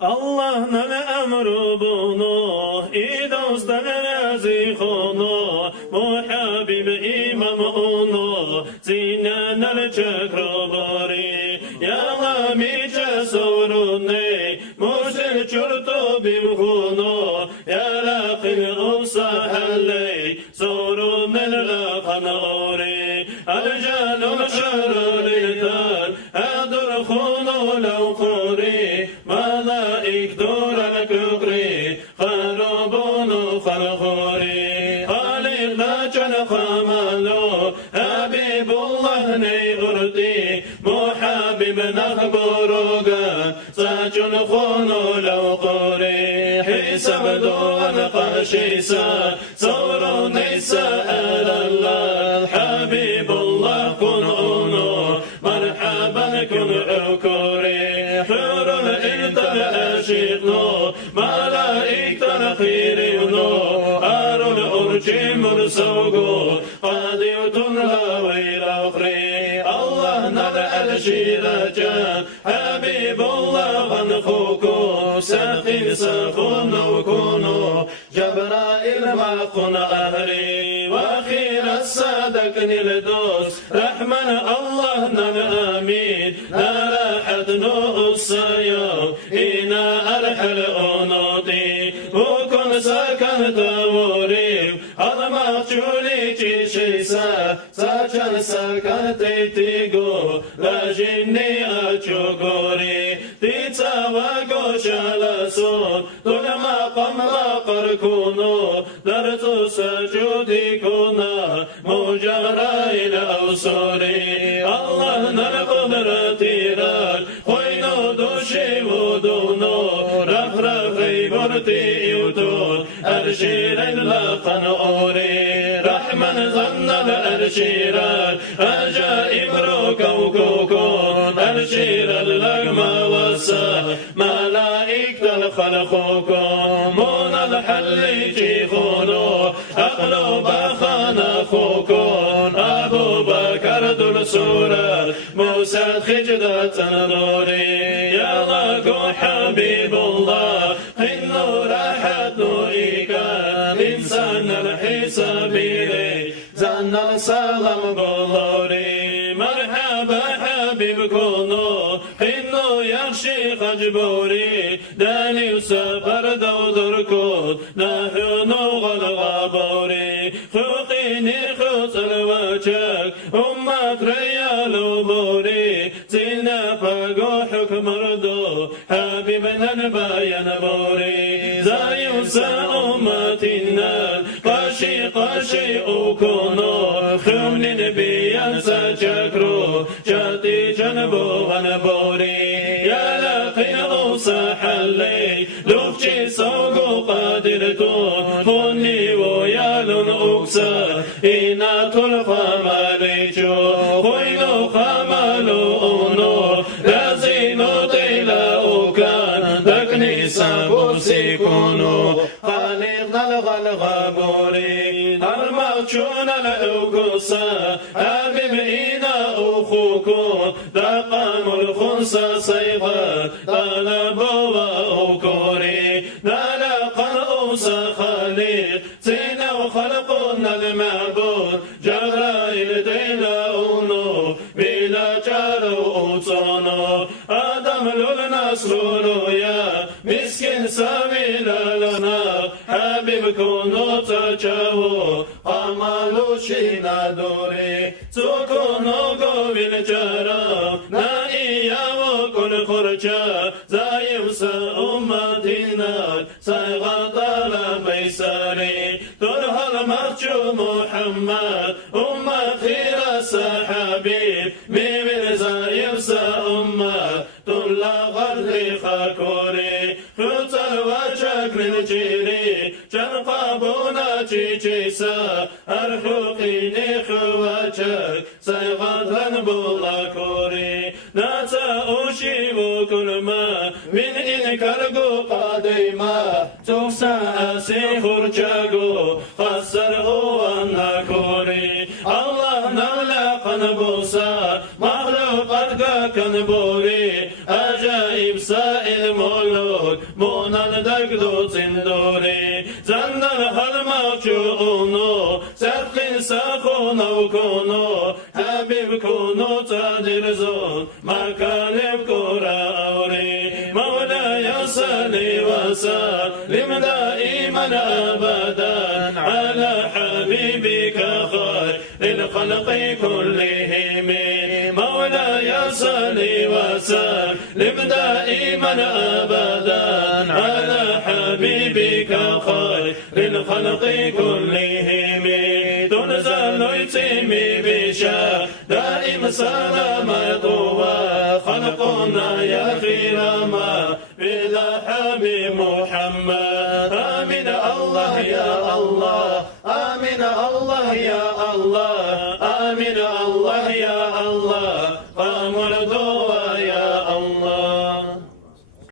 Allah'ın emri bunu, dostlar razıkonu, Muhabib imam onu, zinener çekrabari, Yalami cesuruni, Muzil çurtu bimhunu, Yalakil usahalli, Zoru min lakanari, Aljalul şerridan, Adur khunu lawquri, ملائك دور الكبر خربون خرخوري خالق لا جن خمالو حبيب الله نيغردي محبب نخبروغا ساجن خونو لو قوري حساب دوان قشيسا صورو نيسا على الله حبيب الله كن أونو مرحبا كن عكوري حور الإنتر أشيقنو ملائكة خيرينو أرو الأرجي مرسوغو قاديوت لا ويل أخري الله نرى الشيرجا حبيب الله غنخوكو ساقين ساخونو كونو جبرائيل ما قن أهري وأخير الصادق نلدوس رحمن الله نرى آمين نرى حدنو السيوم إنا أرحل أنوتي وكن سكن توريم هذا مخجولي تشيسا ساچن سكن تيتيغو لا جني أچوغوري تيتا وغوشالسون دون مقام وقركونو درتو سجودي كنا مجرائل أوصوري الله نرقدرتي رال خوينو دوشي ودونو رخرخي برتي يوتون أرشير اللقن أوري رحمن ظن الأرشيران أجائب روكوكوكون أرشير اللقمة والسا ملائكة الخلقوكون مون الحل جيخونو أقلو بخانا خوكون أبو بكر دل سورة موسى خجدة نوري يا لقو حبيب الله إنه راحت إيكا إنسان الحسابيري زن السلام بولوري مرحبا حبيب كونو إنه يخشي خجبوري داني سفر دودر كود نحن غلغبوري خوقيني خسر وجهك أمك ريال بوري زينا فقو حكم ردو حبيبنا نباين بوري زايوس أمتنا قاشي قاشي أكونو خون نبيا سجكرو جاتي جنبو غنبوري يا لقي أوصح اللي لوفشي سوقو قادرتون خوني ويالون أكسا إنا تلقى ماليشو خوينو خمالو أونو لازينو تيلاو كان دكني سابو سيكونو خالقنا الغلغبوري المغشون الأوكسا حبيب إنا أخوكم دقام الخنصة صيغة طلبوا وأوكوري نلقى الأوسى خليق زينا وخلقنا المعبود جبرائيل دينا أونو بلا جارو أوصانو آدم للنصر يا مسكين سبيل لنا حبيب كونو تجاو قمالو شينا دوري سكونو قويل جرا نائيا وكل خرجا زايوس أمتنا سيغط ميساري ترها المخجو محمد خير السحابيب ميمن زايوس طلا غرغي خاكوري خطر وشكر الجيري جنقابونا جيجيسا أرحوقيني خواتك سيغطن بولا كوري ناتا أشيب كل ما من إنكار قديما تكسى أسيخر جاغو خسر أوانا كوري الله نغلق نبوسا مخلوقات كنبوري أجائب سائل مولود مونان دقدو تندوري زندر هالمخشوونو سفقين ساخونو كونو حبيب كونو تادر زون مكالب كوراوري مولاي صلي وسلم دائما أبدا على حبيبك خير الخلق كلهم مولاي صلي وسلم دائما أبدا على حبيبك خير الخلق كلهم تنزل يتمي بشا دائم سلامة وخلقنا يا خير ما بلا حبيب محمد آمين الله يا الله آمين الله يا